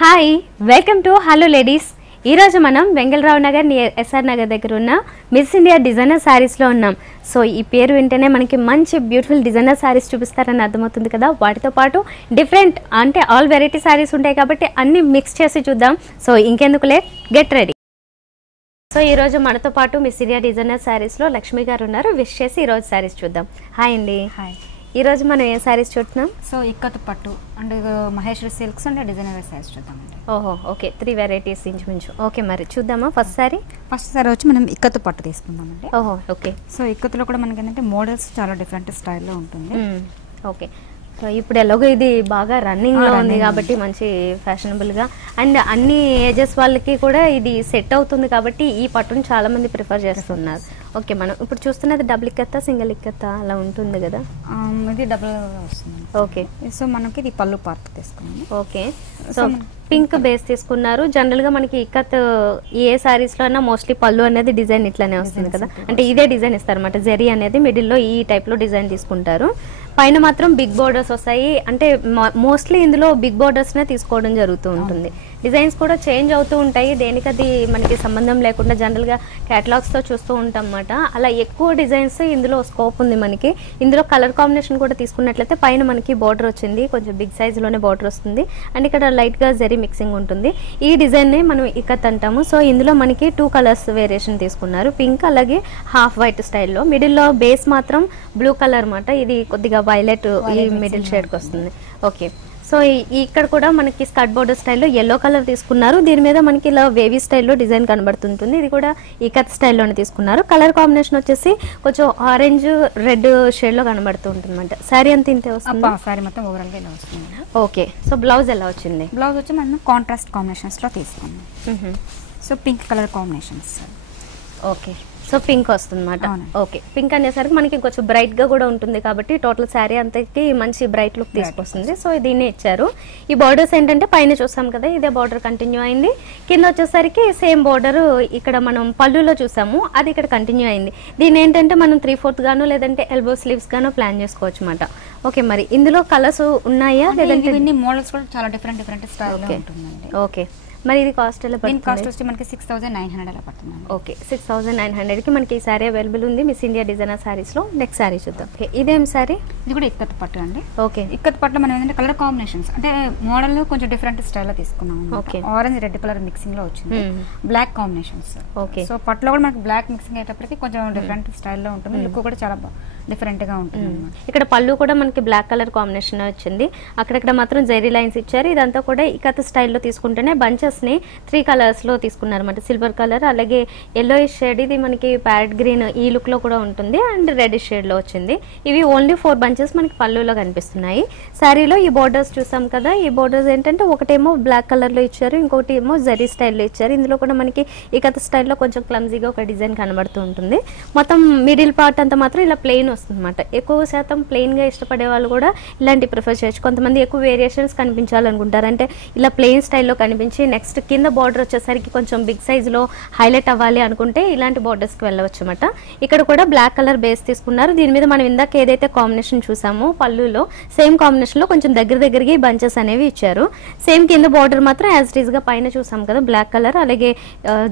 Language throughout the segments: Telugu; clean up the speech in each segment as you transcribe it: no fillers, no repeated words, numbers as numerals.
Hi welcome to hello ladies. ఈరోజు మనం వెంగళరావు నగర్ నియర్ ఎస్ఆర్ నగర్ దగ్గర ఉన్న మిస్ ఇండియా డిజైనర్ శారీస్లో ఉన్నాం. సో ఈ పేరు వింటేనే మనకి మంచి బ్యూటిఫుల్ డిజైనర్ శారీస్ చూపిస్తారని అర్థమవుతుంది కదా. వాటితో పాటు డిఫరెంట్ అంటే ఆల్ వెరైటీ శారీస్ ఉంటాయి కాబట్టి అన్నీ మిక్స్ చేసి చూద్దాం. సో ఇంకెందుకులే, గెట్ రెడీ. సో ఈరోజు మనతో పాటు మిస్ ఇండియా డిజైనర్ శారీస్లో లక్ష్మి గారు ఉన్నారు. విష్ చేసి ఈరోజు శారీస్ చూద్దాం. హాయ్ అండి. హాయ్. ఈరోజు మనం ఏం శారీస్ చూస్తున్నాం? సో ఇక్కత్ పట్టు and Maheshwari silks and designer saris చూద్దామండి. ఓహో, ఓకే. 3 వెరైటీస్ ఇంచుమించు. ఓకే, మరి చూద్దామా ఫస్ట్ సారీ? ఫస్ట్ సారీ వచ్చి మనం ఇక్కత్ పట్టు తీసుకుందామండి. ఓహో, ఓకే. సో ఇక్కత్లో కూడా మనకి ఏంటంటే మోడల్స్ చాలా డిఫరెంట్ స్టైల్లో ఉంటుంది. ఓకే. సో ఇప్పుడు ఎలాగో ఇది బాగా రన్నింగ్లో ఉంది కాబట్టి మంచి ఫ్యాషనబుల్గా అండ్ అన్ని ఏజెస్ వాళ్ళకి కూడా ఇది సెట్ అవుతుంది కాబట్టి ఈ పట్టును చాలా మంది ప్రిఫర్ చేస్తున్నారు. ఓకే, మనం ఇప్పుడు చూస్తున్నది డబుల్ ఇక్కత్తా సింగిల్ ఇక్కత్తా అలా ఉంటుంది కదా? ఇది డబుల్ వస్తుంది. ఓకే. సో మనకి ఇది పళ్ళు పార్ట్ తీసుకున్నాము. ఓకే. సో పింక్ బేస్ తీసుకున్నారు. జనరల్గా మనకి ఇక్కత్ ఏ శారీస్లో అయినా మోస్ట్లీ పళ్ళు అనేది డిజైన్ ఇట్లానే వస్తుంది కదా, అంటే ఇదే డిజైన్ ఇస్తారు అనమాట. జెరీ అనేది మిడిల్లో ఈ టైప్లో డిజైన్ తీసుకుంటారు. పైన మాత్రం బిగ్ బోర్డర్స్ వస్తాయి. అంటే మోస్ట్లీ ఇందులో బిగ్ బోర్డర్స్నే తీసుకోవడం జరుగుతూ ఉంటుంది. డిజైన్స్ కూడా చేంజ్ అవుతూ ఉంటాయి, దేనికది మనకి సంబంధం లేకుండా జనరల్గా క్యాటలాగ్స్తో చూస్తూ ఉంటాం అన్నమాట. అలా ఎక్కువ డిజైన్స్ ఇందులో స్కోప్ ఉంది మనకి. ఇందులో కలర్ కాంబినేషన్ కూడా తీసుకున్నట్లయితే పైన మనకి బార్డర్ వచ్చింది, కొంచెం బిగ్ సైజులోనే బార్డర్ వస్తుంది అండ్ ఇక్కడ లైట్గా జెరీ మిక్సింగ్ ఉంటుంది. ఈ డిజైన్నే మనం ఇక్కత్ అంటాము. సో ఇందులో మనకి 2 కలర్స్ వేరియేషన్ తీసుకున్నారు, పింక్ అలాగే హాఫ్ వైట్ స్టైల్లో. మిడిల్లో బేస్ మాత్రం బ్లూ కలర్ అన్నమాట. ఇది కొద్దిగా వైలెట్ ఈ మిడిల్ షేడ్కి వస్తుంది. ఓకే. సో ఇక్కడ కూడా మనకి స్కర్ట్ బోర్డర్ స్టైల్లో ఎల్లో కలర్ తీసుకున్నారు. దీని మీద మనకి ఇలా వేవీ స్టైల్లో డిజైన్ కనబడుతుంటుంది. ఇది కూడా ఇక్కత్ స్టైల్లోనే తీసుకున్నారు. కలర్ కాంబినేషన్ వచ్చేసి కొంచెం ఆరెంజ్ రెడ్ షేడ్లో కనబడుతూ ఉంటుంది అనమాట. శారీ అంతా ఇంతే వస్తుంది. శారీ మొత్తం ఓవరాల్గా ఇలా వస్తుంది. ఓకే. సో బ్లౌజ్ ఎలా వచ్చింది? బ్లౌజ్ వచ్చి మనం కాంట్రాస్ట్ కాంబినేషన్స్లో తీసుకున్నాం. So pink colour combinations. Okay. So pink వస్తుంది అనమాట. ఓకే. పింక్ అనేసరికి మనకి కొంచెం బ్రైట్ గా కూడా ఉంటుంది కాబట్టి టోటల్ శారీ అంతకి మంచి బ్రైట్ లుక్ తీసుకొస్తుంది. సో దీన్నే ఇచ్చారు. ఈ బార్డర్స్ ఏంటంటే పైన చూసాం కదా, ఇదే బార్డర్ కంటిన్యూ అయింది. కింద వచ్చేసరికి సేమ్ బార్డర్ ఇక్కడ మనం పళ్ళులో చూసాము, అది ఇక్కడ కంటిన్యూ అయింది. దీని ఏంటంటే మనం 3/4 గాను లేదంటే ఎల్బో స్లీవ్స్ గాను ప్లాన్ చేసుకోవచ్చు అనమాట. ఓకే, మరి ఇందులో కలర్స్ ఉన్నాయా లేదంటే మోడల్స్ కూడా చాలా డిఫరెంట్ స్టైల్లో ఉంటుందండి. ఓకే. మరి ఇది కాస్ట్ ఎలా పడుతుంది? కాస్ట్ వచ్చి మనకి 6,900 అలా పడుతుంది. ఓకే, 6,900కి మనకి ఈ సారీ అవైలబుల్ ఉంది మిస్ ఇండియా డిజైనర్ సారీస్ లో. నెక్స్ట్ సారీ చూద్దాం. ఓకే, ఇదేం సారీ? ఇది కూడా ఇక్కత్ పట్టు అండి. ఓకే. ఇక్కత్ పట్టులో మనం ఏంటంటే కలర్ కాంబినేషన్స్ అంటే మోడల్ కొంచెం డిఫరెంట్ స్టైల్లో తీసుకున్నాం. Okay. Orange red colour mixing లో వచ్చింది, బ్లాక్ కాంబినేషన్స్. ఓకే. సో పట్టులో కూడా మనకి బ్లాక్ మిక్సింగ్ అయ్యేటప్పటికి కొంచెం డిఫరెంట్ స్టైల్లో ఉంటుంది. లుక్ కూడా చాలా డిఫరెంట్ గా ఉంటుంది. ఇక్కడ పళ్ళు కూడా మనకి బ్లాక్ కలర్ కాంబినేషన్ వచ్చింది. అక్కడక్కడ మాత్రం జెరీ లైన్స్ ఇచ్చారు. ఇదంతా కూడా ఇక్కత్ స్టైల్లో తీసుకుంటేనే బంచెస్ ని 3 కలర్స్ లో తీసుకున్నారు అనమాట. సిల్వర్ కలర్ అలాగే ఎల్లో షేడ్, ఇది మనకి ప్యారెట్ గ్రీన్ ఈ లుక్ లో కూడా ఉంటుంది అండ్ రెడ్ షేడ్ లో వచ్చింది. ఇవి ఓన్లీ 4 బంచెస్ మనకి పళ్ళులో కనిపిస్తున్నాయి. శారీలో ఈ బోర్డర్స్ చూసాం కదా, ఈ బోర్డర్స్ ఏంటంటే ఒకటేమో బ్లాక్ కలర్ లో ఇచ్చారు, ఇంకోటి ఏమో జెరీ స్టైల్లో ఇచ్చారు. ఇందులో కూడా మనకి ఇక్కత్ స్టైల్లో కొంచెం క్లమ్జీగా ఒక డిజైన్ కనబడుతూ ఉంటుంది. మొత్తం మిడిల్ పార్ట్ అంతా మాత్రం ఇలా ప్లెయిన్ వస్తుంది అనమాట. ఎక్కువ శాతం ప్లెయిన్ గా ఇష్టపడే వాళ్ళు కూడా ఇలాంటి ప్రిఫర్ చేయొచ్చు. కొంతమంది ఎక్కువ వేరియేషన్స్ కనిపించాలనుకుంటారు, అంటే ఇలా ప్లెయిన్ స్టైల్లో కనిపించి నెక్స్ట్ కింద బార్డర్ వచ్చేసరికి కొంచెం బిగ్ సైజ్ లో హైలైట్ అవ్వాలి అనుకుంటే ఇలాంటి బార్డర్స్ కి వెళ్ళవచ్చు అనమాట. ఇక్కడ కూడా బ్లాక్ కలర్ బేస్ తీసుకున్నారు. దీని మీద మనం ఇందాక ఏదైతే కాంబినేషన్ చూసామో పళ్ళులో సేమ్ కాంబినేషన్ లో కొంచెం దగ్గరకి బంచెస్ అనేవి ఇచ్చారు. సేమ్ కింద బార్డర్ మాత్రం యాజ్ ఇట్ ఈస్ గా పైన చూసాం కదా బ్లాక్ కలర్ అలాగే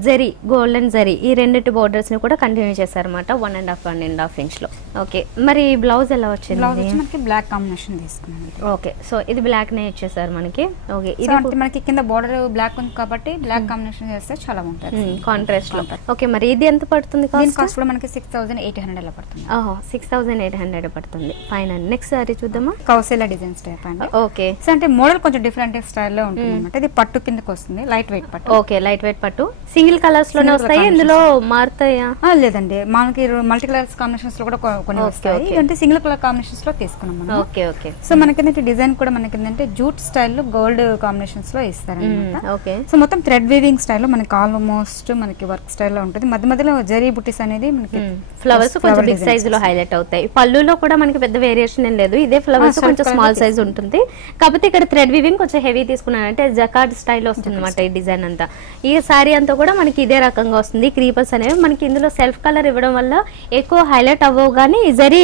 జెరీ గోల్డెన్ జెరీ ఈ రెండింటి బార్డర్స్ ని కూడా కంటిన్యూ చేశారన్నమాట 1.5 ఇంచ్ లో. ఓకే, మరి బ్లౌజ్ ఎలా వచ్చింది? బ్లౌజ్ వచ్చి మనకి బ్లాక్ కాంబినేషన్ తీసుకున్నాం. ఓకే. సో ఇది బ్లాక్ నే ఇచ్చేసారు మనకి. ఓకే, ఇది మనకి కింద బార్డర్ బ్లాక్ ఉంది కాబట్టి బ్లాక్ కాంబినేషన్ చేస్తే చాలా ఉంటుంది కాంట్రాస్ట్ లో. ఓకే, మరి ఇది ఎంత పడుతుంది? కాస్ట్ కూడా మనకి 6,800 అలా పడుతుంది. 6,800 పడుతుంది. ఫైన్ అండి. నెక్స్ట్ సారీ చూద్దామా? కౌశల్య డిజైన్స్ టైప్ అండి. ఓకే. సో అంటే మోడల్ కొంచెం డిఫరెంట్ స్టైల్లో ఉంటుంది అనమాట. ఇది పట్టు కిందకి వస్తుంది, లైట్ వెయిట్ పట్టు. ఓకే, లైట్ వెయిట్ పట్టు. సింగిల్ కలర్స్ లోనే వస్తాయి, ఇందులో మారుతాయా? లేదండి, మనకి మల్టీ కలర్స్ కాంబినేషన్స్ లో కూడా కొన్ని వస్తాయి. అంటే సింగిల్ కలర్ కాంబినేషన్స్ లో తీసుకున్నాం మనం. ఓకే. ఓకే. సో మనకి డిజైన్ కూడా మనకి ఏంటంటే జూట్ స్టైల్లో గోల్డ్ కాంబినేషన్స్ లో ఇస్తారు. ఓకే. సో మొత్తం థ్రెడ్ వీవింగ్ స్టైల్లో మనకి ఆల్మోస్ట్ మనకి వర్క్ స్టైల్లో ఉంటుంది. మధ్య మధ్యలో జరీ బుటీస్ అనేది మనకి ఫ్లవర్స్ కొంచెం బిగ్ సైజ్ లో హైలైట్ అవుతాయి. పళ్ళులో కూడా మనకి పెద్ద వేరియేషన్ ఏం లేదు, ఇదే ఫ్లవర్స్ కొంచెం స్మాల్ సైజ్ ఉంటుంది. కాకపోతే ఇక్కడ థ్రెడ్ వీవింగ్ కొంచెం హెవీ తీసుకున్నాను, అంటే జకార్డ్ స్టైల్ వస్తుంది అనమాట ఈ డిజైన్ అంతా. ఈ సారీ అంతా కూడా మనకి ఇదే రకంగా వస్తుంది. క్రీపర్స్ అనేవి మనకి ఇందులో సెల్ఫ్ కలర్ ఇవ్వడం వల్ల ఎక్కువ హైలైట్ అవ్వవు, కానీ ఈ జరీ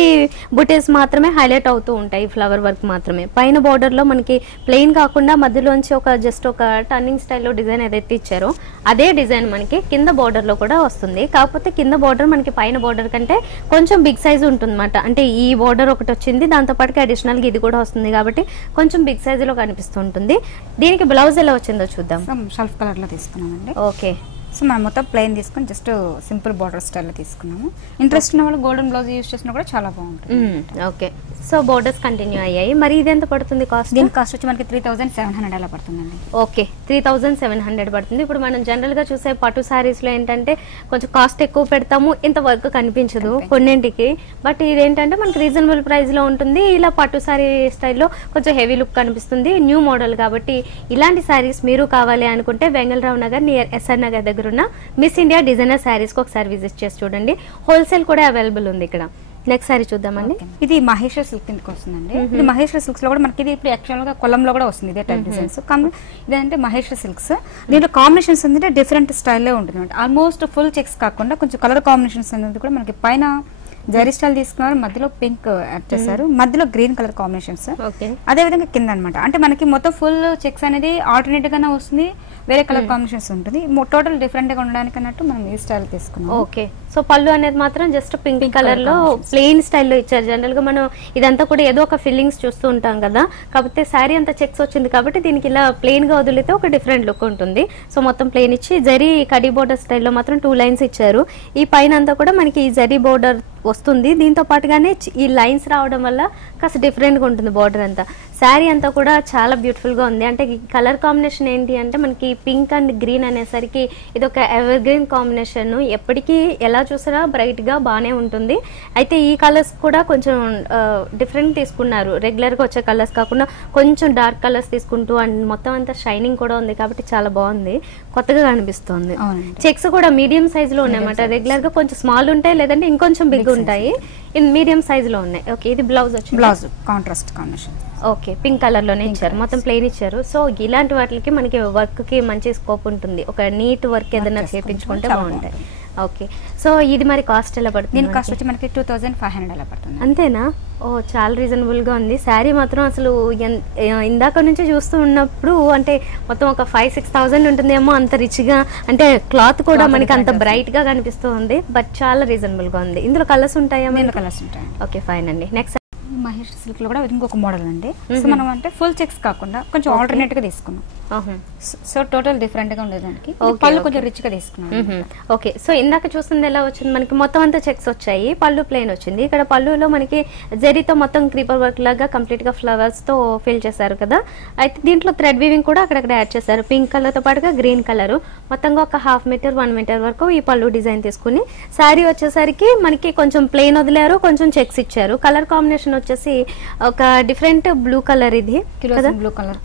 బుటీస్ మాత్రమే హైలైట్ అవుతూ ఉంటాయి, ఫ్లవర్ వర్క్ మాత్రమే. పైన బార్డర్ లో మనకి ప్లెయిన్ కాకుండా మధ్యలోంచి ఒక జస్ట్ ఒక టర్నింగ్ స్టైల్లో డిజైన్ ఏదైతే ఇచ్చారో అదే డిజైన్ మనకి కింద బార్డర్ లో కూడా వస్తుంది. కాకపోతే కింద బార్డర్ మనకి పైన బార్డర్ కంటే కొంచెం బిగ్ సైజ్ ఉంటుందన్నమాట. అంటే ఈ బార్డర్ ఒకటి వచ్చింది, దాంతో పాటుకి అడిషనల్ గా ఇది కూడా వస్తుంది కాబట్టి కొంచెం బిగ్ సైజ్ లో కనిపిస్తుంటుంది. దీనికి బ్లౌజ్ ఎలా వచ్చిందో చూద్దాం. షెల్ఫ్ కలర్ లో తీసుకున్నామండి. ఓకే, సో మనం మొత్తం ప్లెయిన్ తీసుకొని జస్ట్ సింపుల్ బార్డర్ స్టైల్లో తీసుకున్నాము. ఇంట్రెస్ట్ ఉన్న వాళ్ళు గోల్డెన్ బ్లౌజ్ యూస్ చేసినా కూడా చాలా బాగుంటుంది. ఓకే, సో బోర్డర్స్ కంటిన్యూ అయ్యాయి. మరి ఇది ఎంత పడుతుంది కాస్ట్? దీని కాస్ట్ వచ్చి మనకి 3700 అలా పడుతుందండి. ఓకే, 3700 పడుతుంది. ఇప్పుడు మనం జనరల్ గా చూసే పట్టు సారీస్ లో ఏంటంటే కొంచెం కాస్ట్ ఎక్కువ పెడతాము, ఇంత వర్క్ కనిపించదు కొన్నింటికి. బట్ ఇదేంటంటే మనకి రీజనబుల్ ప్రైస్ లో ఉంటుంది. ఇలా పట్టు సారీ స్టైల్లో కొంచెం హెవీ లుక్ కనిపిస్తుంది, న్యూ మోడల్ కాబట్టి. ఇలాంటి సారీస్ మీరు కావాలి అనుకుంటే వెంగళరావు నగర్ నియర్ ఎస్ఆర్ నగర్ దగ్గర ఉన్న మిస్ ఇండియా డిజైనర్ సారీస్ కి ఒకసారి విజిట్ చేసి చూడండి. హోల్సేల్ కూడా అవైలబుల్ ఉంది ఇక్కడ. నెక్స్ట్ సారీ చూద్దామండి. ఇది మహేశ్వర సిల్క్ కిందకి వస్తుందండి. ఇది మహేశ్వర సిల్క్స్ లో కూడా మనకి ఇది ఇప్పుడు యాక్చువల్ గా కొలంలో కూడా వస్తుంది ఇదే టైప్ డిజైన్స్. ఇదంటే మహేశ్వర సిల్క్స్. దీంట్లో కాంబినేషన్స్ అంటే డిఫరెంట్ స్టైల్లో ఉంటుంది. ఆల్మోస్ట్ ఫుల్ చెక్స్ కాకుండా కొంచెం కలర్ కాంబినేషన్స్ అనేది కూడా మనకి పైన జరీ స్టైల్ తీసుకున్నారు, మధ్యలో పింక్ యాడ్ చేశారు, మధ్యలో గ్రీన్ కలర్ కాంబినేషన్స్. అదే విధంగా కింద అనమాట అంటే మనకి మొత్తం ఫుల్ చెక్స్ అనేది ఆల్టర్నేట్ గానే వస్తుంది, వేరే కలర్ కాంబినేషన్స్ ఉంటుంది. టోటల్ డిఫరెంట్ గా ఉండడానికి అన్నట్టు మనం ఈ స్టైల్ తీసుకున్నాం. ఓకే, సో పళ్ళు అనేది మాత్రం జస్ట్ పింక్ కలర్ లో ప్లెయిన్ స్టైల్లో ఇచ్చారు. జనరల్ గా మనం ఇదంతా కూడా ఏదో ఒక ఫిల్లింగ్స్ చూస్తూ ఉంటాం కదా, కాకపోతే శారీ అంతా చెక్స్ వచ్చింది కాబట్టి దీనికి ఇలా ప్లెయిన్ గా వదిలితే ఒక డిఫరెంట్ లుక్ ఉంటుంది. సో మొత్తం ప్లెయిన్ ఇచ్చి జరీ కడీ బోర్డర్ స్టైల్లో మాత్రం 2 లైన్స్ ఇచ్చారు. ఈ పైన అంతా కూడా మనకి ఈ జరీ బోర్డర్ వస్తుంది. దీంతో పాటుగానే ఈ లైన్స్ రావడం వల్ల కాస్త డిఫరెంట్ గా ఉంటుంది బార్డర్ అంతా. శారీ అంతా కూడా చాలా బ్యూటిఫుల్ గా ఉంది. అంటే కలర్ కాంబినేషన్ ఏంటి అంటే మనకి పింక్ అండ్ గ్రీన్ అనేసరికి ఇది ఒక ఎవర్ గ్రీన్ కాంబినేషన్, ఎప్పటికీ ఎలా చూసినా బ్రైట్ గా బాగానే ఉంటుంది. అయితే ఈ కలర్స్ కూడా కొంచెం డిఫరెంట్ తీసుకున్నారు, రెగ్యులర్ గా వచ్చే కలర్స్ కాకుండా కొంచెం డార్క్ కలర్స్ తీసుకుంటూ అండ్ మొత్తం అంతా షైనింగ్ కూడా ఉంది కాబట్టి చాలా బాగుంది, కొత్తగా కనిపిస్తుంది. చెక్స్ కూడా మీడియం సైజ్ లో ఉన్నాయన్నమాట. రెగ్యులర్ గా కొంచెం స్మాల్ ఉంటాయి, లేదంటే ఇంకొంచెం బిగ్ ఉంటాయి, మీడియం సైజ్ లో ఉన్నాయి. ఓకే, ఇది బ్లౌజ్ వచ్చి blouse contrast combination. Okay, pink colour లోనే ఇచ్చారు, మొత్తం ప్లెయిన్ ఇచ్చారు. సో ఇలాంటి వాటికి మనకి వర్క్ కి మంచి స్కోప్ ఉంటుంది. ఒక నీట్ వర్క్ ఏదైనా చేయించుకుంటే బాగుంటాయి. ఓకే, సో ఇది మరి కాస్ట్ ఎలా పడుతుంది? దీని కాస్ట్ వచ్చి మనకి 2500 అలా పడుతుంది. అంతేనా? ఓ, చాలా రీజనబుల్ గా ఉంది. శారీ మాత్రం అసలు ఇందాక నుంచి చూస్తూ ఉన్నప్పుడు అంటే మొత్తం ఒక 5-6,000 ఉంటుందేమో, అంత రిచ్ గా. అంటే క్లాత్ కూడా మనకి అంత బ్రైట్ గా కనిపిస్తూ ఉంది, బట్ చాలా రీజనబుల్ గా ఉంది. ఇందులో కలర్స్ ఉంటాయా? కలర్స్ ఉంటాయి. ఓకే, ఫైన్ అండి. నెక్స్ట్ మహేష్ సిల్క్ లో కూడా ఇంకొక మోడల్ అండి. సో మనం అంటే ఫుల్ చెక్స్ కాకుండా కొంచెం ఆల్టర్నేట్ గా తీసుకున్నాం. సో టోటల్ డిఫరెంట్ గా ఉండేదానికి పళ్ళు కొంచెం రిచ్ గా తీసుకున్నాం. ఓకే, సో ఇందాక చూస్తుంది ఎలా వచ్చింది మనకి మొత్తం అంతా చెక్స్ వచ్చాయి, పళ్ళు ప్లెయిన్ వచ్చింది. ఇక్కడ పళ్ళులో మనకి జరీతో మొత్తం క్రీపర్ వర్క్ లాగా కంప్లీట్ గా ఫ్లవర్స్ తో ఫిల్ చేశారు కదా. అయితే దీంట్లో థ్రెడ్ వీవింగ్ కూడా అక్కడక్కడ యాడ్ చేశారు, పింక్ కలర్ తో పాటుగా గ్రీన్ కలర్. మొత్తంగా ఒక 1/2 మీటర్ 1 మీటర్ వరకు ఈ పళ్ళు డిజైన్ తీసుకుని శారీ వచ్చేసరికి మనకి కొంచెం ప్లెయిన్ వదిలేరు, కొంచెం చెక్స్ ఇచ్చారు. కలర్ కాంబినేషన్ వచ్చేసి ఒక డిఫరెంట్ బ్లూ కలర్, ఇది బ్లూ కలర్.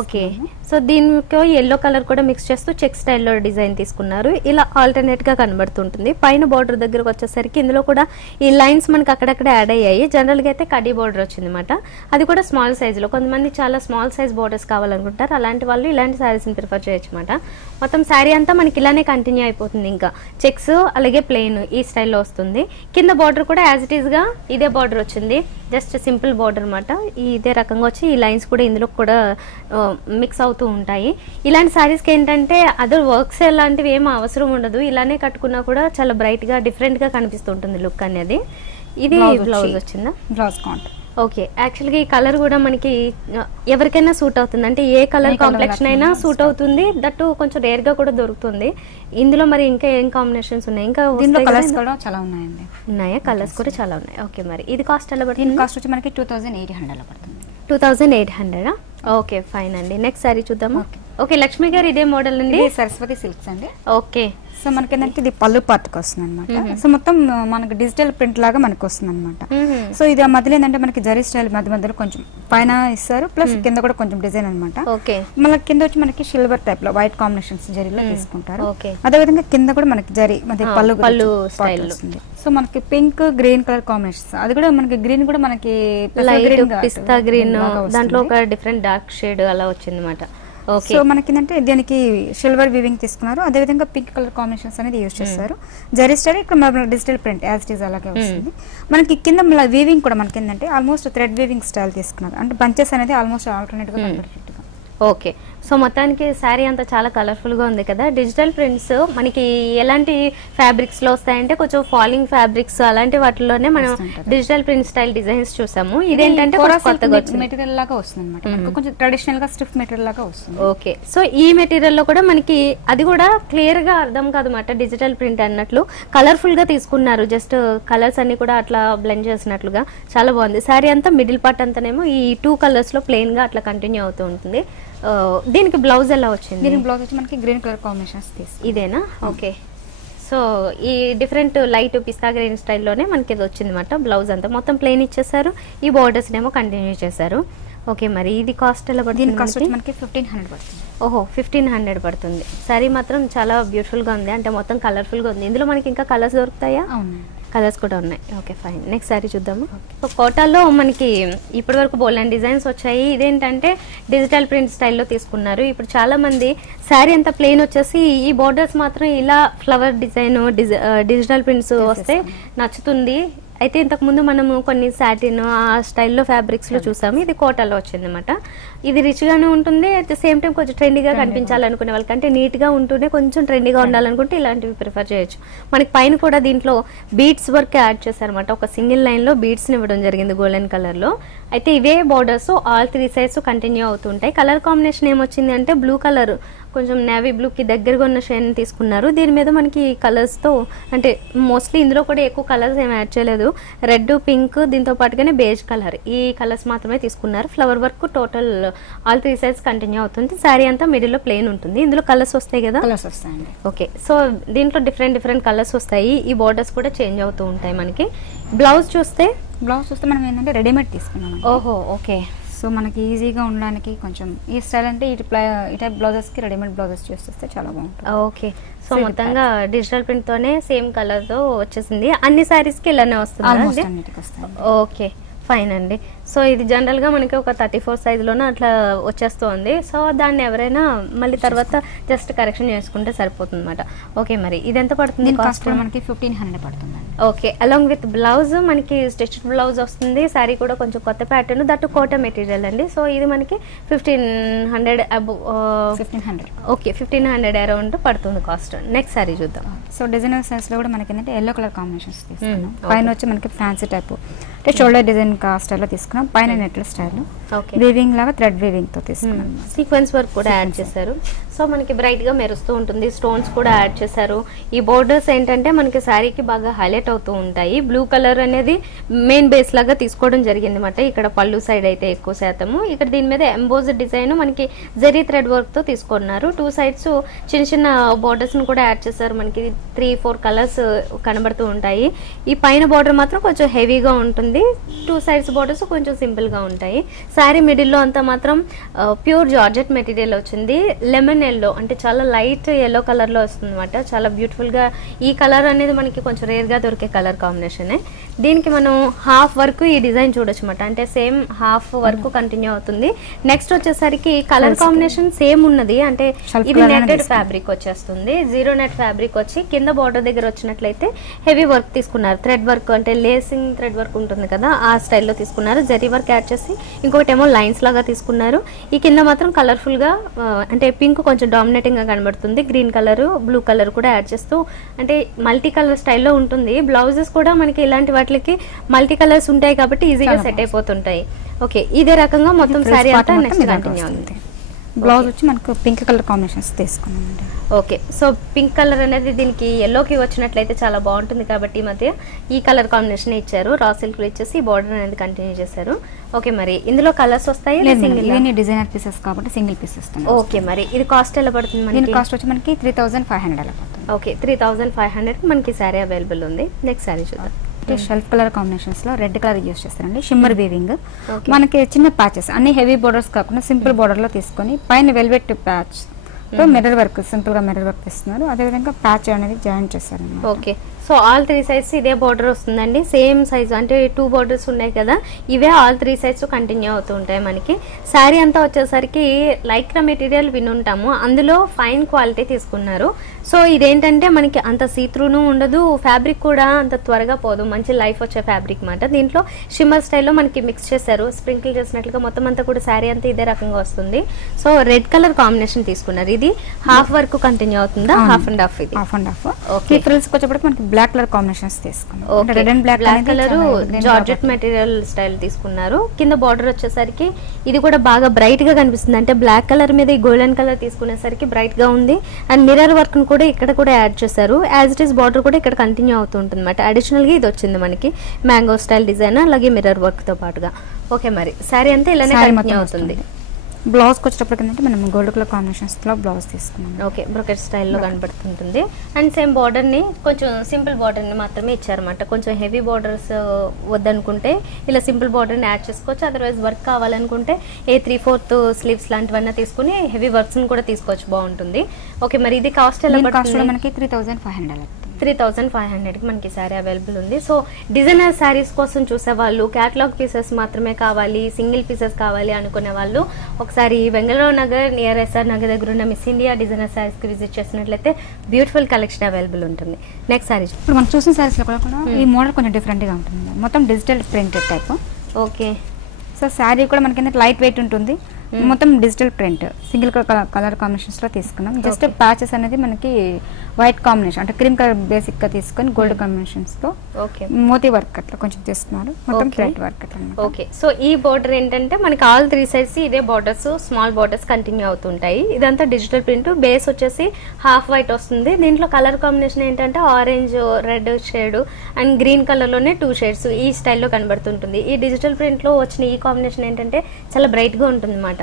ఓకే, సో దీనికి ఎల్లో కలర్ కూడా మిక్స్ చేస్తూ చెక్ స్టైల్లో డిజైన్ తీసుకున్నారు. ఇలా ఆల్టర్నేట్ గా కనబడుతుంటుంది. పైన బార్డర్ దగ్గరకు వచ్చేసరికి ఇందులో కూడా ఈ లైన్స్ మనకి అక్కడక్కడ యాడ్ అయ్యాయి. జనరల్ గా అయితే కడీ బార్డర్ వచ్చింది అనమాట, అది కూడా స్మాల్ సైజ్ లో. కొంతమంది చాలా స్మాల్ సైజ్ బార్డర్స్ కావాలనుకుంటారు, అలాంటి వాళ్ళు ఇలాంటి శారీస్ ని ప్రిఫర్ చేయొచ్చు అనమాట. మొత్తం శారీ అంతా మనకి ఇలానే కంటిన్యూ అయిపోతుంది. ఇంకా చెక్స్ అలాగే ప్లెయిన్ ఈ స్టైల్లో వస్తుంది. కింద బార్డర్ కూడా యాజ్ ఇట్ ఈస్ గా ఇదే బార్డర్ వచ్చింది, జస్ట్ సింపుల్ బార్డర్ అనమాట. ఇదే రకంగా వచ్చి ఈ లైన్స్ కూడా ఇందులో కూడా మిక్స్ అవుతూ ఉంటాయి. ఇలాంటి సారీస్ కి ఏంటంటే అదర్ వర్క్స్ లాంటివి ఏం అవసరం ఉండదు, ఇలానే కట్టుకున్నా కూడా చాలా బ్రైట్ గా డిఫరెంట్ గా కనిపిస్తుంటుంది లుక్ అనేది. ఇది బ్లౌజ్ వచ్చిందా? Blouse can't. ఓకే, యాక్చువల్గా ఈ కలర్ కూడా మనకి ఎవరికైనా సూట్ అవుతుంది, అంటే ఏ కలర్ కాంప్లెక్షన్ అయినా సూట్ అవుతుంది. దట్టు కొంచెం రేర్ గా కూడా దొరుకుతుంది. ఇందులో మరి ఇంకా ఏం కాంబినేషన్స్ ఉన్నాయి? ఇంకా కలర్స్ కూడా చాలా ఉన్నాయండి. ఉన్నాయా? కలర్స్ కూడా చాలా ఉన్నాయి. ఓకే, మరి ఇది కాస్ట్ ఎలా పడుతుంది? కాస్ట్ వచ్చి మనకి 2800 అలా పడుతుంది. 2800. ఓకే, ఫైన్ అండి. నెక్స్ట్ సారీ చూద్దాము. ఓకే, లక్ష్మి గారు ఇదే మోడల్ అండి, సరస్వతి సిల్క్స్ అండి. ఓకే, సో మనకి ఏంటంటే ఇది పళ్ళు పార్ట్కి వస్తుంది అనమాట. సో మొత్తం మనకి డిజిటల్ ప్రింట్ లాగా మనకి వస్తుంది అనమాట. సో ఇది మధ్యలో ఏంటంటే మనకి జరీ స్టైల్ మధ్యలో కొంచెం పైన ఇస్తారు, ప్లస్ కింద కూడా కొంచెం డిజైన్ అనమాట. మళ్ళీ కింద వచ్చి మనకి సిల్వర్ టైప్ లో వైట్ కాంబినేషన్స్ జరీలో తీసుకుంటారు. అదే విధంగా కింద కూడా మనకి జరీ పళ్ళు స్టైల్ వస్తుంది. సో మనకి పింక్ గ్రీన్ కలర్ కాంబినేషన్స్, అది కూడా మనకి గ్రీన్ కూడా మనకి పిస్తా గ్రీన్, దాంట్లో ఒక డిఫరెంట్ డార్క్ షేడ్ అలా వచ్చింది అనమాట. సో మనకి ఏంటంటే దీనికి సిల్వర్ వీవింగ్ తీసుకున్నారు, అదేవిధంగా పింక్ కలర్ కాంబినేషన్స్ అనేది యూజ్ చేస్తారు. జరీ స్టైల్ ఇక్కడ digital print as it is అలాగే వస్తుంది. మనకి కింద మళ్ళీ వీవింగ్ కూడా మనకి ఏంటంటే ఆల్మోస్ట్ థ్రెడ్ వీవింగ్ స్టైల్ తీసుకున్నారు, అంటే బంచెస్ అనేది ఆల్మోస్ట్ ఆల్టర్నేట్ గా కనబడేటట్టుగా. ఓకే, సో మొత్తానికి శారీ అంతా చాలా కలర్ఫుల్ గా ఉంది కదా. డిజిటల్ ప్రింట్స్ మనకి ఎలాంటి ఫ్యాబ్రిక్స్ లో వస్తాయంటే కొంచెం ఫాలింగ్ ఫ్యాబ్రిక్స్ అలాంటి వాటిలోనే మనం డిజిటల్ ప్రింట్ స్టైల్ డిజైన్స్ చూసాము. ఇదేంటంటే కొత్తగా మెటీరియల్ లాగా వస్తుంది అనమాట, కొంచెం ట్రెడిషనల్ గా స్టిఫ్ మెటీరియల్ లాగా వస్తుంది. ఓకే, సో ఈ మెటీరియల్ లో కూడా మనకి అది కూడా క్లియర్ గా అర్థం కాదన్నమాట డిజిటల్ ప్రింట్ అన్నట్లు. కలర్ఫుల్ గా తీసుకున్నారు, జస్ట్ కలర్స్ అన్ని కూడా అట్లా బ్లెండ్ చేసినట్లుగా చాలా బాగుంది. శారీ అంతా మిడిల్ పార్ట్ అంతానేమో ఈ 2 కలర్స్ లో ప్లెయిన్ గా అట్లా కంటిన్యూ అవుతూ ఉంటుంది. దీనికి బ్లౌజ్ ఎలా వచ్చింది? దీనికి బ్లౌజ్ వచ్చి మనకి గ్రీన్ కలర్ కాంబినేషన్స్ ఇదేనా? ఓకే, సో ఈ డిఫరెంట్ లైట్ పిస్తా గ్రీన్ స్టైల్లోనే మనకి ఇది వచ్చింది అనమాట. బ్లౌజ్ అంతా మొత్తం ప్లెయిన్ ఇచ్చేసారు, ఈ బోర్డర్స్ ఏమో కంటిన్యూ చేశారు. ఓకే, మరి ఇది కాస్ట్ ఎలా పడుతుంది? దీని కాస్ట్ మనకి 1500 పడుతుంది. ఓహో, 1500 పడుతుంది. శారీ మాత్రం చాలా బ్యూటిఫుల్ గా ఉంది, అంటే మొత్తం కలర్ఫుల్ గా ఉంది. ఇందులో మనకి ఇంకా కలర్స్ దొరుకుతాయా? అవును, కలర్స్ కూడా ఉన్నాయి. ఓకే ఫైన్, నెక్స్ట్ శారీ చూద్దాము. సో కోటాలో మనకి ఇప్పటి వరకు బోల్డ్ డిజైన్స్ వచ్చాయి. ఇదేంటంటే డిజిటల్ ప్రింట్ స్టైల్లో తీసుకున్నారు. ఇప్పుడు చాలా మంది శారీ అంతా ప్లెయిన్ వచ్చేసి ఈ బోర్డర్స్ మాత్రం ఇలా ఫ్లవర్ డిజైన్ డిజిటల్ ప్రింట్స్ వస్తే నచ్చుతుంది. అయితే ఇంతకు ముందు మనము కొన్ని సాటిన్ ఆ స్టైల్లో ఫ్యాబ్రిక్స్ లో చూసాము, ఇది కోటాలో వచ్చింది అనమాట. ఇది రిచ్ గానే ఉంటుంది, అట్ ద సేమ్ టైం కొంచెం ట్రెండీగా కనిపించాలనుకునే వాళ్ళకి, అంటే నీట్ గా ఉంటూనే కొంచెం ట్రెండీగా ఉండాలనుకుంటే ఇలాంటివి ప్రిఫర్ చేయొచ్చు. మనకి పైన కూడా దీంట్లో బీడ్స్ వర్క్ యాడ్ చేశారనమాట. ఒక సింగిల్ లైన్ లో బీడ్స్ ఇవ్వడం జరిగింది గోల్డెన్ కలర్ లో. అయితే ఇవే బోర్డర్స్ ఆల్ 3 సైడ్స్ కంటిన్యూ అవుతుంటాయి. కలర్ కాంబినేషన్ ఏమొచ్చింది అంటే బ్లూ కలర్, కొంచెం నేవీ బ్లూ కి దగ్గరగా ఉన్న షేడ్ తీసుకున్నారు. దీని మీద మనకి కలర్స్ తో, అంటే మోస్ట్లీ ఇందులో కూడా ఎక్కువ కలర్స్ ఏమి యాడ్ చేయలేదు. రెడ్, పింక్, దీంతో పాటుగానే బేజ్ కలర్, ఈ కలర్స్ మాత్రమే తీసుకున్నారు. Flower work total all 3 sides continue అవుతుంది. శారీ అంతా మిడిల్ లో ప్లెయిన్ ఉంటుంది. ఇందులో కలర్స్ వస్తాయి కదా? కలర్స్ వస్తాయండి. ఓకే, సో దీంట్లో డిఫరెంట్ కలర్స్ వస్తాయి. ఈ బోర్డర్స్ కూడా చేంజ్ అవుతూ ఉంటాయి. మనకి బ్లౌజ్ చూస్తే మనం ఏంటంటే రెడీమేడ్ తీసుకున్నాం. ఓహో, ఓకే. సో మనకి ఈజీగా ఉండడానికి కొంచెం ఈ స్టైల్ అంటే ఈ టైప్ బ్లౌజెస్ కి రెడీమేడ్ బ్లౌజెస్ చేస్తే చాలా బాగుంటుంది. ఓకే, సో మొత్తంగా డిజిటల్ ప్రింట్ తోనే సేమ్ కలర్ తో వచ్చేసింది. అన్ని సారీస్ కి ఇలానే వస్తుంది. ఓకే ఫైన్ అండి. సో ఇది జనరల్ గా మనకి ఒక 34 సైజ్ లోనే అట్లా వచ్చేస్తుంది. సో దాన్ని ఎవరైనా మళ్ళీ తర్వాత జస్ట్ కరెక్షన్ చేసుకుంటే సరిపోతుంది అనమాట. ఓకే, మరి ఇది ఎంత పడుతుంది? కాస్ట్ మనకి 1500 పడుతుంది. ఓకే, అలాంగ్ విత్ బ్లౌజ్ మనకి స్టిచ్డ్ బ్లౌజ్ వస్తుంది. శారీ కూడా కొంచెం కొత్త ప్యాటర్న్, దట్టు కోట మెటీరియల్ అండి. సో ఇది మనకి 1500 ఓకే 1500 అరౌండ్ పడుతుంది కాస్ట్. నెక్స్ట్ శారీ చూద్దాం. సో డిజైనర్ సైజ్ లో కూడా మనకి ఏంటంటే ఎల్లో కలర్ కాంబినేషన్స్ తీసుకున్నాం. పైన వచ్చి మనకి ఫ్యాన్సీ టైప్ అంటే షోల్డర్ డిజైన్ స్టైల్ లో తీసుకున్నాం. పైన నెట్ల స్టైల్ వీవింగ్ లాగా థ్రెడ్ వీవింగ్ తో తీసుకున్నాం. సీక్వెన్స్ వర్క్ కూడా యాడ్ చేశారు. సో మనకి బ్రైట్ గా మెరుస్తూ ఉంటుంది. స్టోన్స్ కూడా యాడ్ చేశారు. ఈ బోర్డర్స్ ఏంటంటే మనకి శారీకి బాగా హైలైట్ అవుతూ ఉంటాయి. బ్లూ కలర్ అనేది మెయిన్ బేస్ లాగా తీసుకోవడం జరిగింది అనమాట. ఇక్కడ పళ్ళు సైడ్ అయితే ఎక్కువ శాతము. ఇక్కడ దీని మీద ఎంబోజ్ డిజైన్ మనకి జరీ థ్రెడ్ వర్క్ తో తీసుకున్నారు. 2 సైడ్స్ చిన్న చిన్న బోర్డర్స్ ను కూడా యాడ్ చేశారు. మనకి 3-4 కలర్స్ కనబడుతూ ఉంటాయి. ఈ పైన బోర్డర్ మాత్రం కొంచెం హెవీగా ఉంటుంది. 2 సైడ్స్ బోర్డర్స్ కొంచెం సింపుల్ గా ఉంటాయి. శారీ మిడిల్ లో అంతా మాత్రం ప్యూర్ జార్జెట్ మెటీరియల్ వచ్చింది. లెమన్ ఎల్లో అంటే చాలా లైట్ ఎల్లో కలర్ లో వస్తుంది అనమాట. చాలా బ్యూటిఫుల్ గా, ఈ కలర్ అనేది మనకి కొంచెం రేర్ గా దొరికే కలర్ కాంబినేషన్. దీనికి మనం హాఫ్ వర్క్ ఈ డిజైన్ చూడొచ్చు అనమాట. అంటే సేమ్ హాఫ్ వర్క్ కంటిన్యూ అవుతుంది. నెక్స్ట్ వచ్చేసరికి కలర్ కాంబినేషన్ సేమ్ ఉన్నది. అంటే ఇది నెట్టెడ్ ఫ్యాబ్రిక్ వచ్చేస్తుంది. 0 నెట్ ఫ్యాబ్రిక్ వచ్చి కింద బార్డర్ దగ్గర వచ్చినట్లయితే హెవీ వర్క్ తీసుకున్నారు. థ్రెడ్ వర్క్ అంటే లేసింగ్ థ్రెడ్ వర్క్ ఉంటుంది కదా, ఆ స్టైల్లో తీసుకున్నారు. జరీ వర్క్ యాడ్ చేసి ఇంకొకటేమో లైన్స్ లాగా తీసుకున్నారు. ఈ కింద మాత్రం కలర్ఫుల్ గా అంటే పింక్ కొంచెం డామినేటింగ్ గా కనబడుతుంది. గ్రీన్ కలర్, బ్లూ కలర్ కూడా యాడ్ చేస్తూ అంటే మల్టీ కలర్ స్టైల్లో ఉంటుంది. బ్లౌజెస్ కూడా మనకి ఇలాంటి వాటికి మల్టీ కలర్స్ ఉంటాయి కాబట్టి ఈజీగా సెట్ అయిపోతుంటాయి. ఓకే, ఇదే రకంగా మొత్తం శారీ అంతా నెక్స్ట్ కంటిన్యూ అవుతుంది. బ్లౌజ్ వచ్చి మనకు పింక్ కలర్ కాంబినేషన్స్ తీసుకున్నామండి. ఓకే, సో పింక్ కలర్ అనేది దీనికి ఎల్లోకి వచ్చినట్లయితే చాలా బాగుంటుంది కాబట్టి ఈ మధ్య ఈ కలర్ కాంబినేషన్ ఇచ్చారు. రా సిల్క్ లో ఇచ్చేసి బార్డర్ అనేది కంటిన్యూ చేశారు. ఓకే, మరి ఇందులో కలర్స్ వస్తాయి? డిజైనర్ పీసెస్ కాబట్టి సింగిల్ పీస్ వస్తుంది. ఓకే, మరి ఇది కాస్ట్ ఎలా పడుతుంది? మనకి కాస్ట్ వచ్చి మనకి 3500 అలా పడుతుంది. ఓకే, 3500 మనకి శారీ అవైలబుల్ ఉంది. నెక్స్ట్ శారీ చూద్దాం. షెల్ఫ్ కలర్ కాంబినేషన్స్ లో రెడ్ కలర్ యూస్ చేస్తారండి. షిమ్మర్ వీవింగ్ మనకి చిన్న ప్యాచెస్ అన్ని హెవీ బోర్డర్స్ కాకుండా సింపుల్ బోర్డర్ లో తీసుకొని పైన velvet patch mirror work simple గా మిర్రర్ వర్క్ ఇస్తున్నారు. అదే విధంగా ప్యాచ్ అనేది జాయిన్ చేస్తారు. Okay, so so all 3 sides ఇదే బార్డర్ వస్తుందండి, సేమ్ సైజ్ అంటే 2 బార్డర్స్ ఉన్నాయి కదా, ఇవే ఆల్ 3 సైడ్స్ కంటిన్యూ అవుతూ ఉంటాయి మనకి. శారీ అంతా వచ్చేసరికి లైక్రా మెటీరియల్ వినుంటాము, అందులో ఫైన్ క్వాలిటీ తీసుకున్నారు. సో ఇదేంటంటే మనకి అంత సీత్రూను ఉండదు, ఫ్యాబ్రిక్ కూడా అంత త్వరగా పోదు, మంచి లైఫ్ వచ్చే ఫ్యాబ్రిక్ మాట. దీంట్లో షిమ్మర్ స్టైల్లో మనకి మిక్స్ చేశారు, స్ప్రింకిల్ చేసినట్లుగా మొత్తం అంతా కూడా శారీ అంతా ఇదే రకంగా వస్తుంది. సో రెడ్ కలర్ కాంబినేషన్ తీసుకున్నారు. ఇది హాఫ్ వర్క్ కంటిన్యూ అవుతుందా? Half and half. ఇది half and half. Okay, frills వచ్చేటప్పుడు మనకి బ్లాక్ కలర్ కాంబినేషన్స్ తీసుకున్నాం. Red and black colour georgette material style తీసుకున్నారు. కింద బార్డర్ వచ్చేసరికి ఇది కూడా బాగా బ్రైట్ గా కనిపిస్తుంది, అంటే బ్లాక్ కలర్ మీద ఈ గోల్డెన్ కలర్ తీసుకునేసరికి బ్రైట్ గా ఉంది. అండ్ మిర్రర్ వర్క్ కూడా ఇక్కడ కూడా యాడ్ చేశారు. యాజ్ ఇట్ ఈస్ బార్డర్ కూడా ఇక్కడ కంటిన్యూ అవుతూ ఉంటుంది అనమాట. అడిషనల్ గా ఇది వచ్చింది మనకి మ్యాంగో స్టైల్ డిజైన్, అలాగే మిర్రర్ వర్క్ తో పాటుగా. ఓకే, మరి శారీ అంతా ఇలానే కంటిన్యూ అవుతుంది. బ్లౌజ్ వచ్చేటప్పటికి ఏంటంటే మనం గోల్డ్ కలర్ కాంబినేషన్స్ లో బ్లౌజ్ తీసుకున్నాం. ఓకే, బ్రొకెట్ స్టైల్లో కనబడుతుంటుంది. అండ్ సేమ్ బార్డర్ ని కొంచెం సింపుల్ బార్డర్ ని మాత్రమే ఇచ్చారన్నమాట. కొంచెం హెవీ బార్డర్స్ వద్దనుకుంటే ఇలా సింపుల్ బార్డర్ ని యాడ్ చేసుకోవచ్చు. అదర్వైజ్ వర్క్ కావాలనుకుంటే ఏ 3/4 స్లీవ్స్ లాంటివన్నా తీసుకుని హెవీ వర్క్స్ కూడా తీసుకోవచ్చు, బాగుంటుంది. ఓకే, మరి ఇది కాస్ట్ ఎలా పడుతుంది? మనకి 3500. 3500 కి మనకి శారీ అవైలబుల్ ఉంది. సో డిజైనర్ శారీస్ కోసం చూసే వాళ్ళు, క్యాటలాగ్ పీసెస్ మాత్రమే కావాలి, సింగిల్ పీసెస్ కావాలి అనుకునే వాళ్ళు ఒకసారి బెంగళూరు నగర్ నియర్ ఎస్ఆర్ నగర్ దగ్గర ఉన్న మిస్ ఇండియా డిజైనర్ శారీస్ కి విజిట్ చేసినట్లయితే బ్యూటిఫుల్ కలెక్షన్ అవైలబుల్ ఉంటుంది. నెక్స్ట్ శారీ ఇప్పుడు మనం చూసిన శారీస్ లో కూడా ఈ మోడల్ కొంచెం డిఫరెంట్ గా ఉంటుంది, మొత్తం digital printed type. Okay, so sari కూడా మనకి లైట్ వెయిట్ ఉంటుంది, మొత్తం digital print single colour combinations లో తీసుకున్నాం. జస్ట్ ప్యాచెస్ అనేది మనకి వైట్ కాంబినేషన్ అంటే క్రీమ్ కలర్ బేసిక్ గా తీసుకొని గోల్డ్ కాంబినేషన్స్ తో మోతీ వర్క్ అట్లా కొంచెం తీసుకున్నారు, మొత్తం థ్రెడ్ వర్క్ అట్లా. ఓకే, సో ఈ బార్డర్ ఏంటంటే మనకి ఆల్ 3 సైడ్స్ ఇదే బార్డర్స్, స్మాల్ బార్డర్స్ కంటిన్యూ అవుతుంటాయి. ఇదంతా డిజిటల్ ప్రింట్, బేస్ వచ్చేసి హాఫ్ వైట్ వస్తుంది. దీంట్లో కలర్ కాంబినేషన్ ఏంటంటే orange, red shade and green colour లోనే 2 షేడ్స్ ఈ స్టైల్లో కనబడుతుంటుంది. ఈ డిజిటల్ ప్రింట్ లో వచ్చిన ఈ కాంబినేషన్ ఏంటంటే చాలా బ్రైట్ గా ఉంటుంది అనమాట.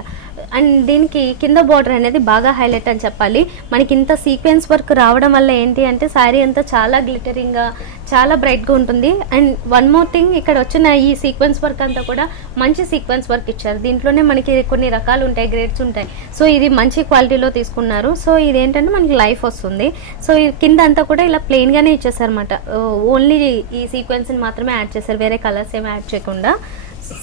అండ్ దీనికి కింద బార్డర్ అనేది బాగా హైలైట్ అని చెప్పాలి. మనకి ఇంత సీక్వెన్స్ వర్క్ రావడం వల్ల ఏంటి అంటే శారీ అంతా చాలా గ్లిటరింగ్ గా, చాలా బ్రైట్ గా ఉంటుంది. అండ్ వన్ మోర్ థింగ్, ఇక్కడ వచ్చిన ఈ సీక్వెన్స్ వర్క్ అంతా కూడా మంచి సీక్వెన్స్ వర్క్ ఇచ్చారు. దీంట్లోనే మనకి కొన్ని రకాలు ఉంటాయి, గ్రేడ్స్ ఉంటాయి. సో ఇది మంచి క్వాలిటీలో తీసుకున్నారు. సో ఇదేంటంటే మనకి లైఫ్ వస్తుంది. సో కింద అంతా కూడా ఇలా ప్లెయిన్ గానే ఇచ్చేసారు అనమాట. ఓన్లీ ఈ సీక్వెన్స్ మాత్రమే యాడ్ చేశారు, వేరే కలర్స్ ఏమి యాడ్ చేయకుండా.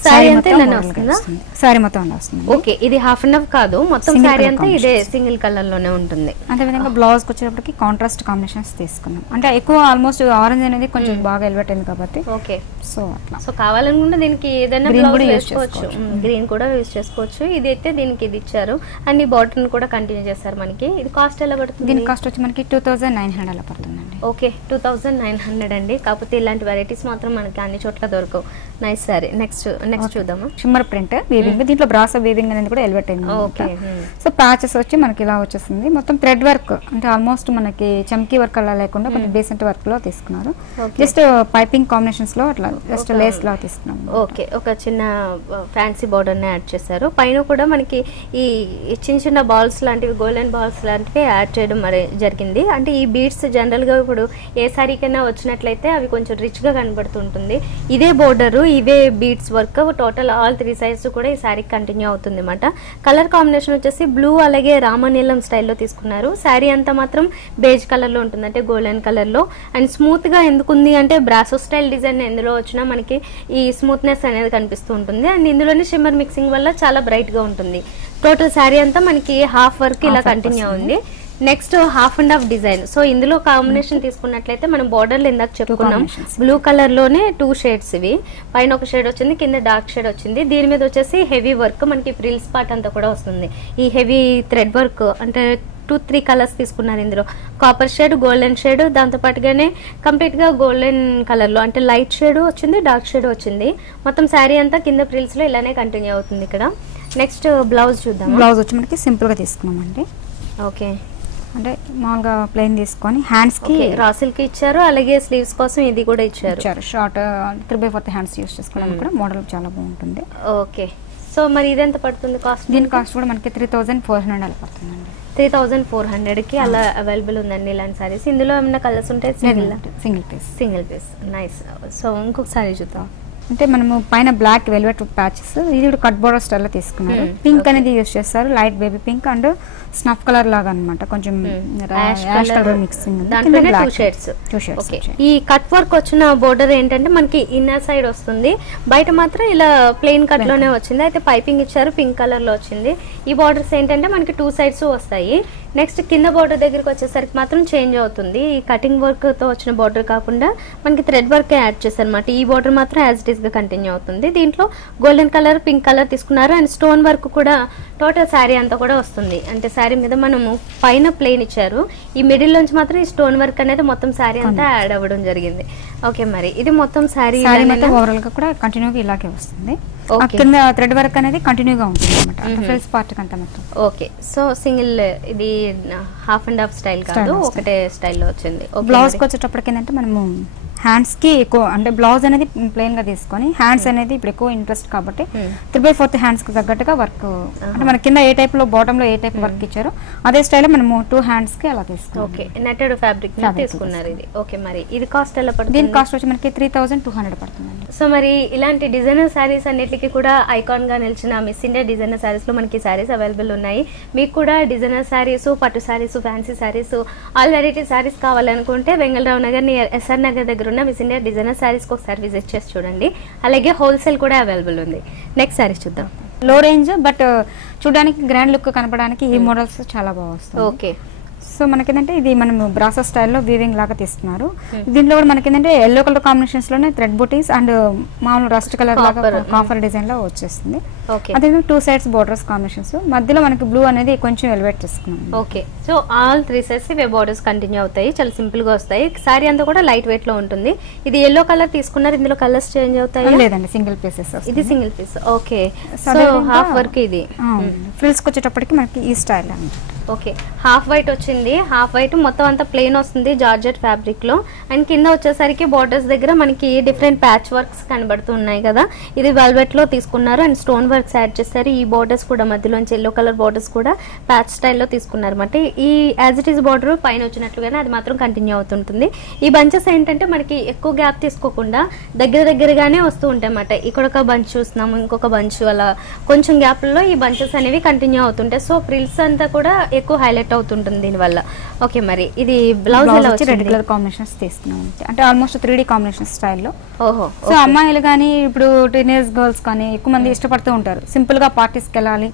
శారీ అంతా ఇలానే వస్తుందా? శారీ మొత్తం వస్తుంది. ఓకే, ఇది హాఫ్ అండ్ హాఫ్ కాదు, మొత్తం శారీ అంతా ఇదే సింగిల్ కలర్ లోనే ఉంటుంది. అదేవిధంగా బ్లౌజ్ వచ్చేటప్పటికి కాంట్రాస్ట్ కాంబినేషన్స్ తీసుకున్నాం, అంటే ఎక్కువ ఆల్మోస్ట్ ఆరెంజ్ అనేది కొంచెం బాగా ఎలివేట్ అయింది కాబట్టి. ఓకే, సో అట్లా. సో కావాలనుకుంటే దీనికి ఏదైనా బ్లౌజ్ వేసుకోవచ్చు, గ్రీన్ కూడా యూజ్ చేసుకోవచ్చు. ఇది అయితే దీనికి ఇది ఇచ్చారు, అండ్ ఈ బాటన్ కూడా కంటిన్యూ చేస్తారు మనకి. ఇది కాస్ట్ ఎలా పడుతుంది? దీని కాస్ట్ వచ్చి మనకి 2900 అలా పడుతుందండి. ఓకే, 2900 అండి. కాకపోతే ఇలాంటి వెరైటీస్ మాత్రం మనకి అన్ని చోట్ల దొరకవు. Nice sorry. నెక్స్ట్ చూద్దామా? షిమ్మర్ ప్రింట్ వీవింగ్, దీంట్లో బ్రాసో వీవింగ్ అనేది కూడా ఎలివేట్ అయింది. సో ప్యాచెస్ వచ్చి మనకి ఇలా వచ్చేసింది, మొత్తం థ్రెడ్ వర్క్, అంటే ఆల్మోస్ట్ మనకి చమ్కీ వర్క్ అలా లేకుండా కొంచెం డీసెంట్ వర్క్ లో తీసుకున్నారు. జస్ట్ పైపింగ్ కాంబినేషన్స్ లో అట్లా జస్ట్ లేస్ లా తీసుకున్నాం. ఓకే, ఒక చిన్న ఫ్యాన్సీ బార్డర్ ని యాడ్ చేశారు. పైన కూడా మనకి ఈ చిన్న చిన్న బాల్స్ లాంటివి, గోల్డెన్ బాల్స్ లాంటివి యాడ్ చేయడం మరి జరిగింది. అంటే ఈ బీడ్స్ జనరల్ గా ఇప్పుడు ఏ సారీకైనా వచ్చినట్లయితే అవి కొంచెం రిచ్ గా కనబడుతుంటుంది. ఇదే బోర్డర్, ఇవే beads work total all 3 sides కూడా ఈ శారీ కంటిన్యూ అవుతుంది అన్నమాట. కలర్ కాంబినేషన్ వచ్చేసి బ్లూ అలాగే రామనీలం స్టైల్లో తీసుకున్నారు. శారీ అంతా మాత్రం బేజ్ కలర్ లో ఉంటుంది, అంటే గోల్డెన్ కలర్ లో. అండ్ స్మూత్ గా ఎందుకుంది అంటే బ్రాసో స్టైల్ డిజైన్ ఎందులో వచ్చినా మనకి ఈ స్మూత్నెస్ అనేది కనిపిస్తూ ఉంటుంది. అండ్ ఇందులోనే షిమ్మర్ మిక్సింగ్ వల్ల చాలా బ్రైట్ గా ఉంటుంది. టోటల్ శారీ అంతా మనకి హాఫ్ వర్క్ ఇలా కంటిన్యూ ఉంది. Next half and half design. So ఇందులో కాంబినేషన్ తీసుకున్నట్లయితే మనం బార్డర్లు ఇందాక చెప్పుకున్నాం, బ్లూ కలర్ లోనే 2 షేడ్స్. ఇవి పైన ఒక షేడ్ వచ్చింది, కింద డార్క్ షేడ్ వచ్చింది. దీని మీద వచ్చేసి హెవీ వర్క్, మనకి ఫ్రిల్స్ పార్ట్ అంతా కూడా వస్తుంది. ఈ హెవీ థ్రెడ్ వర్క్ అంటే 2-3 కలర్స్ తీసుకున్నారు ఇందులో. కాపర్ షేడ్, గోల్డెన్ షేడ్, దాంతో పాటుగానే కంప్లీట్ గా గోల్డెన్ కలర్ లో అంటే లైట్ షేడ్ వచ్చింది, డార్క్ షేడ్ వచ్చింది. మొత్తం శారీ అంతా కింద ఫ్రిల్స్ లో ఇలానే కంటిన్యూ అవుతుంది. ఇక్కడ నెక్స్ట్ బ్లౌజ్ చూద్దాం. బ్లౌజ్ వచ్చి మనకి సింపుల్ గా తీసుకున్నామండి. ఓకే, అంటే మామూలుగా ప్లెయిన్ తీసుకొని హ్యాండ్స్ కి రాసిల్ కి ఇచ్చారు, అలాగే స్లీవ్స్ కోసం ఇది కూడా ఇచ్చారు. షార్ట్ 3/4 హ్యాండ్స్ యూస్ చేసుకోవడానికి కూడా మోడల్ చాలా బాగుంటుంది. ఓకే, సో మరి ఇది ఎంత పడుతుంది కాస్ట్? దీని కాస్ట్ కూడా మనకి 3400 అలా పడుతుందండి. 3400 కి అలా అవైలబుల్ ఉందండి ఇలాంటి సారీస్. ఇందులో ఏమైనా కలర్స్ ఉంటాయి? Single piece. Single piece. Nice. So ఇంకొక సారీ చూద్దాం. అంటే మనము పైన బ్లాక్ వెల్వెట్ ప్యాచెస్, ఇది కూడా కట్ బోర్డర్ స్టైల్లో తీసుకున్నారు. పింక్ అనేది యూస్ చేస్తారు, light baby pink and snuff colour లాగా అన్నమాట, కొంచెం యాష్ కలర్ మిక్సింగ్. దాంట్లోనే టూ షేడ్స్. ఈ కట్ వర్క్ వచ్చిన బోర్డర్ ఏంటంటే మనకి ఇన్నర్ సైడ్ వస్తుంది, బయట మాత్రం ఇలా ప్లెయిన్ కట్ లోనే వచ్చింది. అయితే పైపింగ్ ఇచ్చారు, పింక్ కలర్ లో వచ్చింది. ఈ బోర్డర్స్ ఏంటంటే మనకి టూ సైడ్స్ వస్తాయి. నెక్స్ట్ కింద బోర్డర్ దగ్గరికి వచ్చేసరికి మాత్రం చేంజ్ అవుతుంది. ఈ కటింగ్ వర్క్ తో వచ్చిన బోర్డర్ కాకుండా మనకి థ్రెడ్ వర్క్ యాడ్ చేశారన్నమాట. ఈ బోర్డర్ మాత్రం యాజ్ ఇట్ ఈస్ గా కంటిన్యూ అవుతుంది. దీంట్లో గోల్డెన్ కలర్, పింక్ కలర్ తీసుకున్నారు. అండ్ స్టోన్ వర్క్ కూడా టోటల్ శారీ అంతా కూడా వస్తుంది. అంటే శారీ మీద మనము పైన ప్లెయిన్ ఇచ్చారు, ఈ మిడిల్ నుంచి మాత్రం ఈ స్టోన్ వర్క్ అనేది మొత్తం శారీ అంతా యాడ్ అవ్వడం జరిగింది. ఓకే, మరి ఇది మొత్తం శారీ ఓవరాల్ గా కూడా కంటిన్యూగా ఇలాగే వస్తుంది. కింద థ్రెడ్ వర్క్ అనేది కంటిన్యూగా ఉంటుంది అన్నమాట ఫ్రిల్స్ పార్ట్ కంటే మొత్తం. ఓకే, సో సింగిల్ ఇది హాఫ్ అండ్ హాఫ్ స్టైల్ కాదు, ఒకటే స్టైల్లో వచ్చింది. బ్లౌజ్ కి వచ్చేటప్పటికి ఏంటంటే మనము హ్యాండ్స్ కి ఎక్కువ, అంటే బ్లౌజ్ అనేది ప్లెయిన్ గా తీసుకొని హ్యాండ్స్ అనేది ఇప్పుడు ఎక్కువ ఇంట్రెస్ట్ కాబట్టి 3/4 హ్యాండ్స్ కి తగ్గట్టుగా వర్క్, అంటే మన కింద ఏ టైప్ లో బాటమ్ లో ఏ టైప్ వర్క్ ఇచ్చారో అదే స్టైల్ మనము 2 హ్యాండ్స్ కి అలా తీసుకున్నాం. ఓకే, నెట్టెడ్ ఫ్యాబ్రిక్ తీసుకున్నారు ఇది. ఓకే, మరి ఇది కాస్ట్ ఎలా పడుతుంది? దీని కాస్ట్ వచ్చి మనకి 3200 పడుతుందండి. సో మరి ఇలాంటి డిజైనర్ శారీస్ అన్నిటికీ కూడా ఐకాన్ గా నిలిచిన మిస్ ఇండియా డిజైనర్ శారీస్ లో మనకి శారీస్ అవైలబుల్ ఉన్నాయి. మీకు కూడా డిజైనర్ శారీస్, పట్టు saris, fancy saris, all variety saris కావాలనుకుంటే వెంగళరావు నగర్ నియర్ ఎస్ఆర్ నగర్ దగ్గర ఉన్న మిస్ ఇండియా డిజైనర్ శారీస్ కి ఒకసారి విజిట్ చేసి చూడండి. అలాగే హోల్సేల్ కూడా అవైలబుల్ ఉంది. నెక్స్ట్ శారీస్ చూద్దాం. లో రేంజ్ బట్ చూడడానికి గ్రాండ్ లుక్ కనపడానికి ఈ మోడల్స్ చాలా బాగా వస్తాయి. ఓకే, సో మనకేంటంటే ఇది మనం బ్రాసో స్టైల్లో వీవింగ్ లాగా తీసుకున్నారు. దీంట్లో కూడా మనకేంటంటే ఎల్లో కలర్ కాంబినేషన్స్ లోనే థ్రెడ్ బూటీస్ అండ్ మామూలు రస్ట్ కలర్ లాగా కాఫర్ డిజైన్ లో వచ్చేస్తుంది. అదే 2 సైడ్స్ బోర్డర్స్ కాంబినేషన్స్, మధ్యలో మనకి బ్లూ అనేది కొంచెం ఎలివేట్ చేసుకున్నాం. ఓకే, సో ఆల్ 3 సైడ్స్ ఇవే బోర్డర్స్ కంటిన్యూ అవుతాయి, చాలా సింపుల్ గా వస్తాయి. సారీ అంతా కూడా లైట్ వెయిట్ లో ఉంటుంది. ఇది ఎల్లో కలర్ తీసుకున్నారు, ఇందులో కలర్స్ చేంజ్ అవుతాయి? లేదండి, సింగిల్ పీసెస్. ఇది single piece. Okay, so half work ఇది. ఫ్రిల్స్ కి వచ్చేటప్పటికి మనకి ఈ స్టైల్ అన్నమాట. ఓకే, హాఫ్ వైట్ వచ్చింది. హాఫ్ వైట్ మొత్తం అంతా ప్లెయిన్ వస్తుంది జార్జెట్ ఫ్యాబ్రిక్ లో. అండ్ కింద వచ్చేసరికి బోర్డర్స్ దగ్గర మనకి డిఫరెంట్ ప్యాచ్ వర్క్స్ కనబడుతున్నాయి కదా. ఇది వెల్వెట్ లో తీసుకున్నారు అండ్ స్టోన్ వర్క్స్ యాడ్ చేస్తారు. ఈ బోర్డర్స్ కూడా మధ్యలోంచి ఎల్లో కలర్ బోర్డర్స్ కూడా ప్యాచ్ స్టైల్లో తీసుకున్నారు అన్నమాట. ఈ యాజ్ ఇట్ ఈస్ బోర్డర్ పైన వచ్చినట్లుగానే అది మాత్రం కంటిన్యూ అవుతుంటుంది. ఈ బంచెస్ ఏంటంటే మనకి ఎక్కువ గ్యాప్ తీసుకోకుండా దగ్గరగానే వస్తూ ఉంటాయి అన్నమాట. ఇక్కడ ఒక బంచ్ చూస్తున్నాము, ఇంకొక బంచ్, అలా కొంచెం గ్యాప్ లో ఈ బంచెస్ అనేవి కంటిన్యూ అవుతుంటాయి. సో ఫ్రిల్స్ అంతా కూడా ఎక్కువ హైలైట్ అవుతుంటుంది దీనివల్ల. ఓకే, మరి ఇది బ్లౌజ్ ఎలా వచ్చింది? రెడ్ కలర్ కాంబినేషన్స్ తీసుకున్నాం, అంటే ఆల్మోస్ట్ 3D కాంబినేషన్ స్టైల్లో. ఓహో, సో అమ్మాయిలు కానీ ఇప్పుడు టీనేజ్ గర్ల్స్ కానీ ఎక్కువ మంది ఇష్టపడుతూ ఉంటారు సింపుల్ గా పార్టీస్కి వెళ్ళాలి,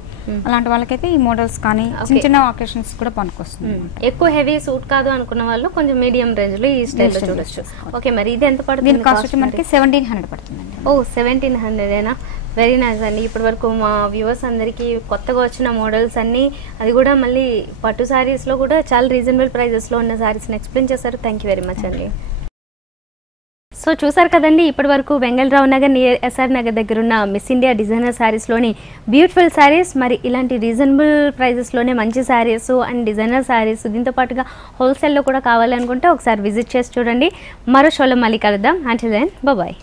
అలాంటి వాళ్ళకైతే ఈ మోడల్స్ కానీ చిన్న చిన్న ఆకేషన్స్ కూడా పనికొస్తుంది. ఎక్కువ హెవీ సూట్ కాదు అనుకున్న వాళ్ళు కొంచెం మీడియం రేంజ్ లో ఈ స్టైల్లో చూడొచ్చు. ఓకే, మరి ఇది ఎంత పడుతుంది? దీని కాస్ట్ వచ్చి మనకి 1700 పడుతుందండి. ఓ, 1700ఏనా? వెరీ నైస్ అండి. ఇప్పటి వరకు మా వ్యూవర్స్ అందరికి కొత్తగా వచ్చిన మోడల్స్ అన్ని, అది కూడా మళ్ళీ పట్టు సారీస్ లో కూడా చాలా రీజనబుల్ ప్రైజెస్ లో ఉన్న సారీస్ ఎక్స్ప్లెయిన్ చేశారు. థ్యాంక్ యూ వెరీ మచ్ అండి. సో చూసారు కదండి, ఇప్పటి వరకు వెంగళరావు నగర్ నియర్ ఎస్ఆర్ నగర్ దగ్గర ఉన్న మిస్ ఇండియా డిజైనర్ శారీస్లోని బ్యూటిఫుల్ శారీస్. మరి ఇలాంటి రీజనబుల్ ప్రైజెస్లోనే మంచి శారీస్ అండ్ డిజైనర్ శారీస్, దీంతో పాటుగా హోల్సేల్లో కూడా కావాలి అనుకుంటే ఒకసారి విజిట్ చేసి చూడండి. మరో షోలో మళ్ళీ కలుద్దాం. Until then bye.